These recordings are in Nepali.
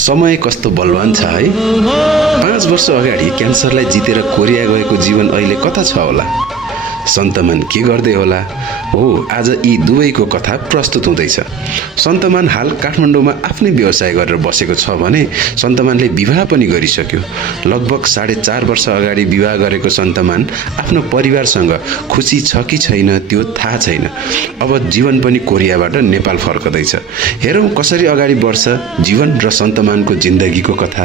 समय कस्तो बलवान छ है। 5 वर्ष अगाडि क्यान्सरलाई जितेर कोरिया गएको जीवन अहिले कता छ होला, सन्तमान के गर्दै होला। हो, आज यी दुवैको कथा प्रस्तुत हुँदैछ। सन्तमान हाल काठमाडौँमा आफ्नै व्यवसाय गरेर बसेको छ भने सन्तमानले विवाह पनि गरिसक्यो। लगभग 4.5 वर्ष अगाडि विवाह गरेको सन्तमान आफ्नो परिवारसँग खुसी छ कि छैन त्यो थाहा छैन। अब जीवन पनि कोरियाबाट नेपाल फर्कदैछ। हेरौँ कसरी अगाडि बढ्छ जीवन र सन्तमानको जिन्दगीको कथा।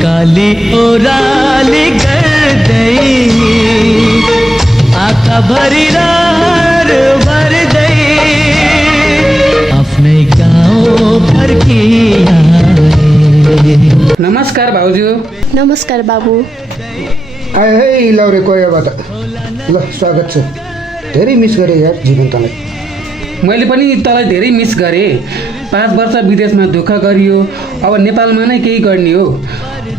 काली ओराली गर्दै आँखा भरि भर्दै आफ्नै गाउँ फर्किया। नमस्कार भाउजू। नमस्कार बाबु। आए है लौरे कोरियाबाट। ल स्वागत छ। धेरै मिस गरेँ यार जीवन तँलाई। मैले पनि तँलाई धेरै मिस गरेँ। 5 वर्ष विदेशमा दुःख गरियो, अब नेपालमा नै केही गर्ने हो।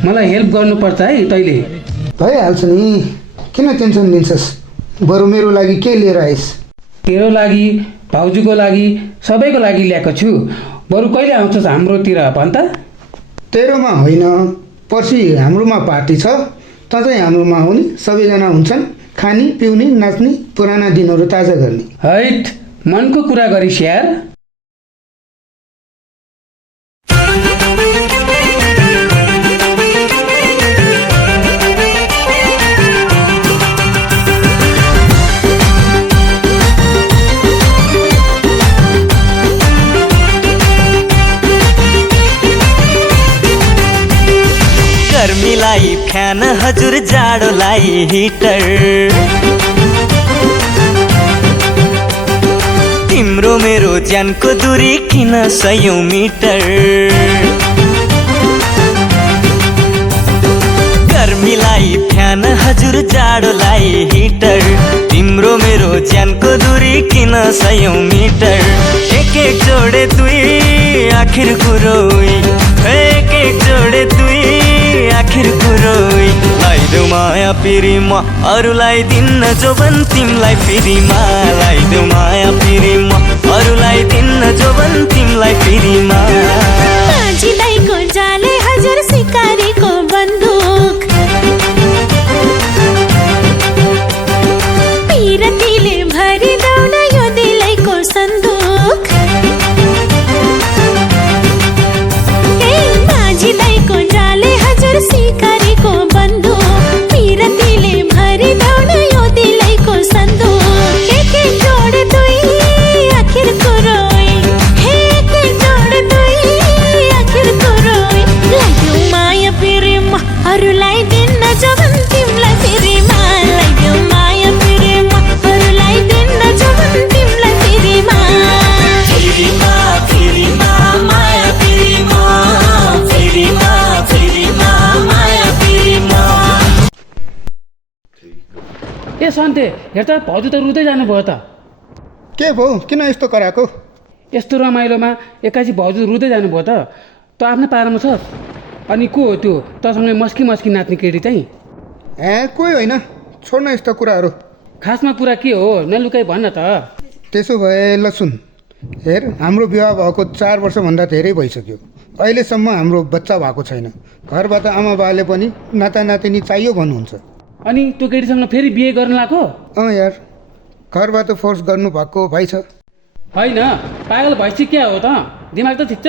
मलाई हेल्प गर्नुपर्छ है तैँले। भइहाल्छ नि, किन टेन्सन लिन्छस्। बरु मेरो लागि के लिएर आइस्? तेरो लागि, भाउजूको लागि, सबैको लागि ल्याएको छु। बरु कहिले आउँछस् हाम्रोतिर भन् त? तेरोमा होइन, पर्सि हाम्रोमा पार्टी छ। त चाहिँ हाम्रोमा हो नि, सबैजना हुन्छन्, खाने पिउने नाच्ने, पुराना दिनहरू ताजा गर्ने। हैट, मनको कुरा गरिस् यार। गर्मीलाई फ्यान हजुर, जाडोलाई हिटर। तिम्रो मेरो ज्यानको दूरी किन 100 मिटर। गर्मीलाई फ्यान हजुर, जाडोलाई हिटर। तिम्रो मेरो ज्यानको दूरी किन 100 मिटर। एक एक जोडे दुई आखिर कुरो, एक एक जोडे दुई आखिर कुरो। लाइदेऊ माया पिरीमा अरूलाई दिन्न जोबन तिमलाई फेरिमा। लाइदेऊ माया पिरीमा अरूलाई दिन्न जोबन तिमलाई फेरिमा। माझीदाईको जाले हजुर, सिकारीको बन्दुक। पिरतीले भरिदाउन यो दिलैको सन्दुक। माझीदाईको जाले हजुर, सिकारीको बन्दुक। पिरतीले भरिदाउन यो दिलैको सन्दुक। एक एक जोड दुई आखिर कुरो, एक एक जोड दुई आखिर कुरो। लाइदेऊ माया पिरीमा अरूलाई दिन्न जोबन तिमलाई फेरिमा। लाइदेऊ माया पिरीमा अरूलाई दिन्न जोबन तिमलाई फेरिमा। फेरिमा फेरिमा माया पिरीमा। फेरिमा फेरिमा माया पिरीमा। ए सन्ते, हेर त भाउजू त रुँदै जानुभयो त। के भयो, किन यस्तो कराएको? यस्तो रमाइलोमा एक्कासी भाउजू रुँदै जानुभयो त। त आफ्नै पारामा छस्। अनि को हो त्यो तसँगै मस्की मस्की नाच्ने केटी चाहिँ? कोही होइन, छोड्न यस्तो कुराहरू। खासमा कुरा के हो, नलुकाई भन्न त। त्यसो भए ल सुन, हेर हाम्रो विवाह भएको 4 वर्षभन्दा धेरै भइसक्यो। अहिलेसम्म हाम्रो बच्चा भएको छैन। घरबाट आमा बाले पनि नाता नातिनी चाहियो भन्नुहुन्छ। अनि त्यो केटीसँग फेरि बिहे गर्न लाग्यो? यार, घरबाट फोर्स गर्नुभएको भाइ छ। होइन, पागल भएपछि क्या हो त? दिमाग त ठिक छ?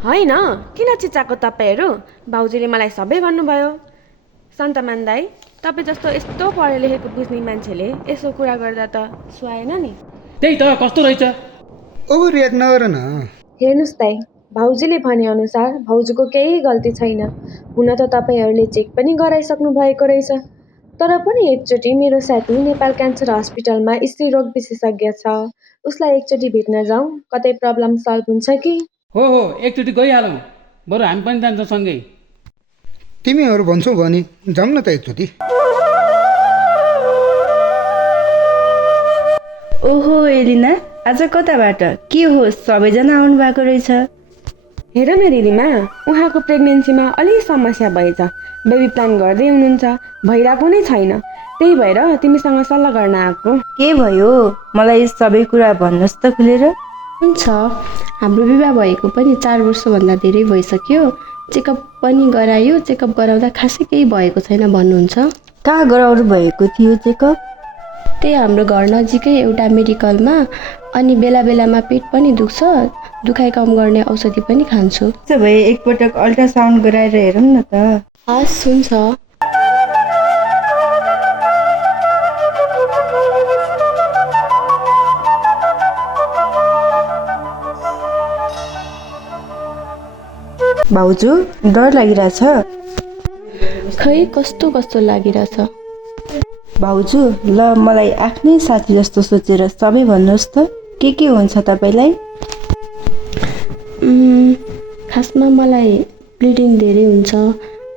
होइन, किन चिच्चाएको तपाईँहरू? भाउजूले मलाई सबै भन्नुभयो। सन्तमान दाई, तपाईँ जस्तो यस्तो पढे लेखेको बुझ्ने मान्छेले यसो कुरा गर्दा त सुहाएन नि। त्यही त, कस्तो रहेछ? ओभर रियाक्ट नगर न। हेर्नुहोस् दाई, भाउजूले भनेअनुसार भाउजूको केही गल्ती छैन। हुन त तपाईँहरूले चेक पनि गराइसक्नु भएको रहेछ। तर पनि एकचोटि मेरो साथी नेपाल क्यान्सर हस्पिटलमा स्त्री रोग विशेषज्ञ छ, उसलाई एकचोटि भेट्न जाउँ, कतै प्रब्लम सल्भ हुन्छ कि। हो, एकचोटि गइहालौँ। बरु हामी पनि जान्छौँ सँगै। तिमीहरू भन्छौ भने जाउँ न त एकचोटि। ओहो एलिना, आज कताबाट? के हो, सबैजना आउनु भएको रहेछ? हेर न रिलीमा, उहाँको प्रेग्नेन्सीमा अलि समस्या भएछ। बेबी प्लान गर्दै हुनुहुन्छ, भइरहेको नै छैन। त्यही भएर तिमीसँग सल्लाह गर्न आएको। के भयो मलाई सबै कुरा भन्नुहोस् त खुलेर। हुन्छ, हाम्रो विवाह भएको पनि 4 वर्षभन्दा धेरै भइसक्यो। चेकअप पनि गरायो, चेकअप गराउँदा खासै केही भएको छैन भन्नुहुन्छ। कहाँ गराउनु भएको थियो चेकअप? त्यही हाम्रो घर नजिकै एउटा मेडिकलमा। अनि बेला बेलामा पेट पनि दुख्छ, दुखाइ कम गर्ने औषधि पनि खान्छु। त्यसो भए एकपटक अल्ट्रासाउन्ड गराएर हेरौँ न त। हस्, हुन्छ। भाउजू डर लागिरहेछ? खै कस्तो कस्तो लागिरहेछ। भाउजू ल मलाई आफ्नै साथी जस्तो सोचेर सबै भन्नुहोस् त, के हुन्छ तपाईँलाई? खासमा मलाई ब्लिडिङ धेरै हुन्छ,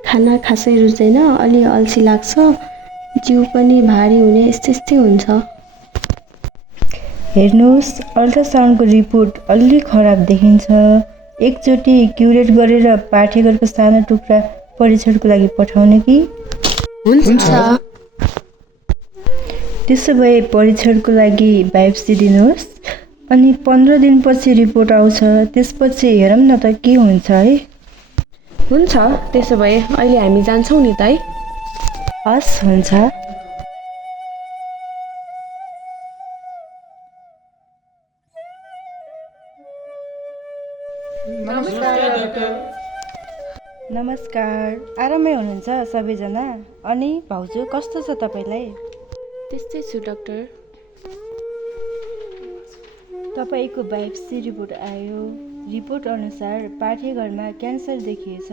खाना खासै रुच्दैन, अलि अल्छी लाग्छ, जिउ पनि भारी हुने यस्तै हुन्छ। हेर्नुहोस्, अल्ट्रासाउन्डको रिपोर्ट अलि खराब देखिन्छ। एकचोटि क्युरेट गरेर पाठेघरको सानो टुक्रा परीक्षणको लागि पठाउने कि? हुन्छ। त्यसो भए परीक्षणको लागि बायोप्सी दिनुहोस्। अनि 15 दिनपछि रिपोर्ट आउँछ, त्यसपछि हेरौँ न त के हुन्छ है। हुन्छ, त्यसो भए अहिले हामी जान्छौँ नि त है। हस्, हुन्छ। नमस्कार, आरामै हुनुहुन्छ सबैजना? अनि भाउजू कस्तो छ तपाईँलाई? त्यस्तै छु डाक्टर। तपाईँको बायोप्सी रिपोर्ट आयो। रिपोर्ट अनुसार पाठेघरमा क्यान्सर देखिएछ।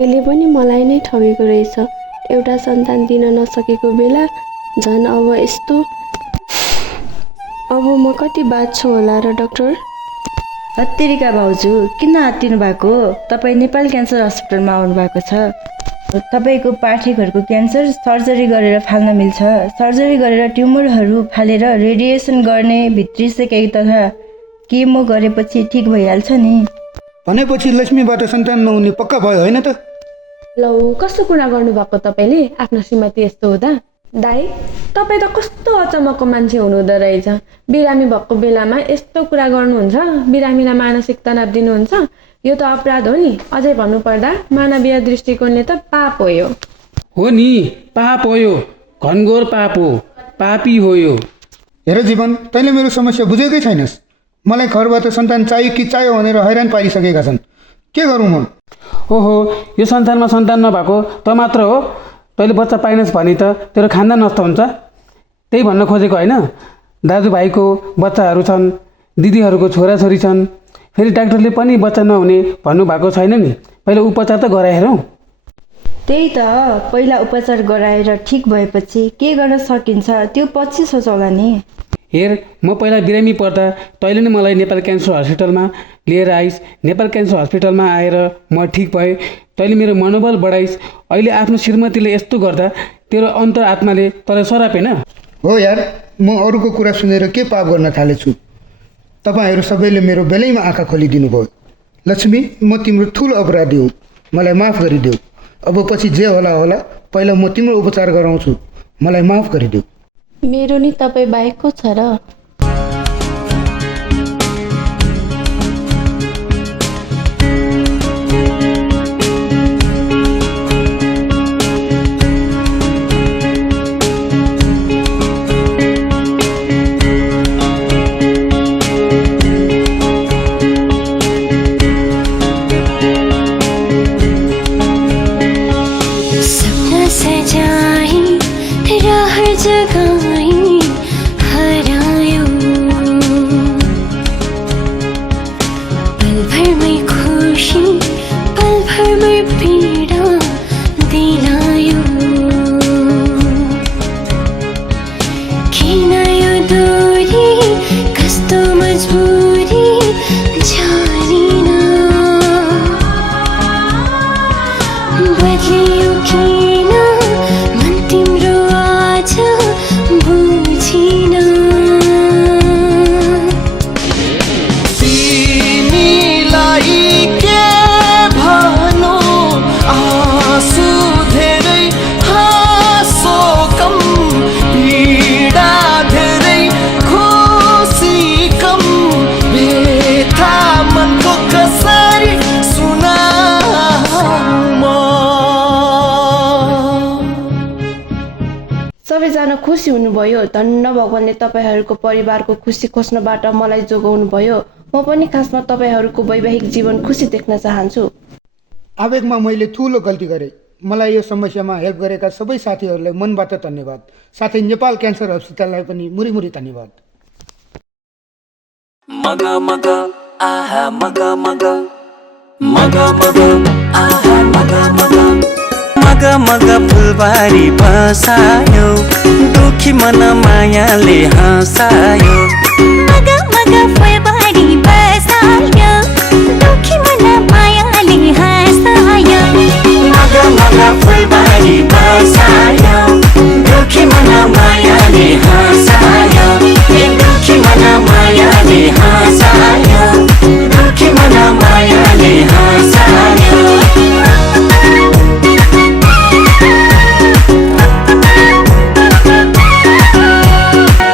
यसले पनि मलाई नै ठगेको रहेछ। एउटा सन्तान दिन नसकेको बेला झन् अब यस्तो। अब म कति बाँच्छु होला र डाक्टर? हत्तेरिका भाउजू, किन आत्तिनु भएको? तपाईँ नेपाल क्यान्सर हस्पिटलमा आउनु भएको छ। तपाईँको पाठेघरको क्यान्सर सर्जरी गरेर फाल्न मिल्छ। सर्जरी गरेर ट्युमरहरू फालेर रेडिएसन गर्ने, भित्री सेकाइ तथा केमो गरेपछि ठिक भइहाल्छ नि। भनेपछि लक्ष्मीबाट सन्तान नहुने पक्का भयो होइन त? लौ, कस्तो कुरा गर्नुभएको तपाईँले? आफ्नो श्रीमती यस्तो हुँदा? दाइ, तपाईँ त कस्तो अचम्मको मान्छे हुनुहुँदो रहेछ। बिरामी भएको बेलामा यस्तो कुरा गर्नुहुन्छ, बिरामीलाई मानसिक तनाव दिनुहुन्छ। यो त अपराध हो नि। अझै भन्नुपर्दा मानवीय दृष्टिकोणले त पाप हो यो। हो नि, पाप हो यो, घनघोर पाप हो, पापी हो यो। हेर जीवन, तैँले मेरो समस्या बुझेकै छैनस्। मलाई घरबाट सन्तान चाहियो कि चाहियो भनेर हैरान पारिसकेका छन्। के गरौँ म? ओहो, यो संसारमा सन्तान नभएको त मात्र हो। तैँले बच्चा पाइनस् भने त तेरो खानदान नष्ट हुन्छ। त्यही भन्न खोजेको होइन? दाजुभाइको बच्चाहरू छन्, दिदीहरूको छोराछोरी छन्। फेरि डाक्टरले पनि बच्चा नहुने भन्नुभएको छैन नि। पहिला उपचार त गराइहेरौँ। त्यही त, पहिला उपचार गराएर ठिक भएपछि के गर्न सकिन्छ त्यो पछि सोचौला नि। हेर, म पहिला बिरामी पर्दा तैँले नै मलाई नेपाल क्यान्सर हस्पिटलमा लिएर आइस्। नेपाल क्यान्सर हस्पिटलमा आएर म ठिक भएँ। तैँले मेरो मनोबल बढाइस्। अहिले आफ्नो श्रीमतीले यस्तो गर्दा तेरो अन्तरआत्माले तँलाई सरापेन? हो यार, म अरूको कुरा सुनेर के पाप गर्न थालेछु? तपाईँहरू सबैले मेरो बेलैमा आँखा खोलिदिनु भयो। लक्ष्मी, म तिम्रो ठुलो अपराधी हुँ, मलाई माफ गरिदेऊ। अब पछि जे होला होला, पहिला म तिम्रो उपचार गराउँछु, मलाई माफ गरिदेऊ। मेरो नि तपाईँ बाहेकको छ र? खुसी हुनुभयो। धन्न भगवान्ले तपाईँहरूको परिवारको खुसी खोज्नबाट मलाई जोगाउनु भयो। म पनि खासमा तपाईँहरूको वैवाहिक जीवन खुसी देख्न चाहन्छु। आवेगमा मैले ठुलो गल्ती गरेँ। मलाई यो समस्यामा हेल्प गरेका सबै साथीहरूलाई मनबाट धन्यवाद। साथै नेपाल क्यान्सर हस्पिटललाई पनि मुरी धन्यवाद। मगा मगा आहा मगा मगा मगा मगा आहा मगा मगा मगा मगा फुलबारी बसायो दुखी मन मायाले हँसायो। मगा मगा फुलबारी बसायो दुखी मन मायाले हँसायो। मगा मगा फुलबारी बसायो दुखी मन मायाले हँसायो। दुखी मन मायाले हँसायो दुखी मन मायाले हँसायो।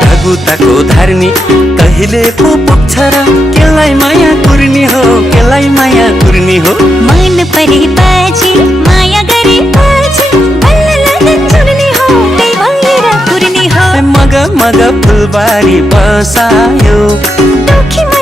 ढगुताको धार्नी कहिले पो पुग्छ र केलाई माया कुर्नी हो केलाई माया कुर्नी हो। मन परेपछि माया गरेपछि बल्ल लगन जुर्नी हो त्यही भएर कुर्नी हो। मगा मगा फुलबारी बसायो दुखी मन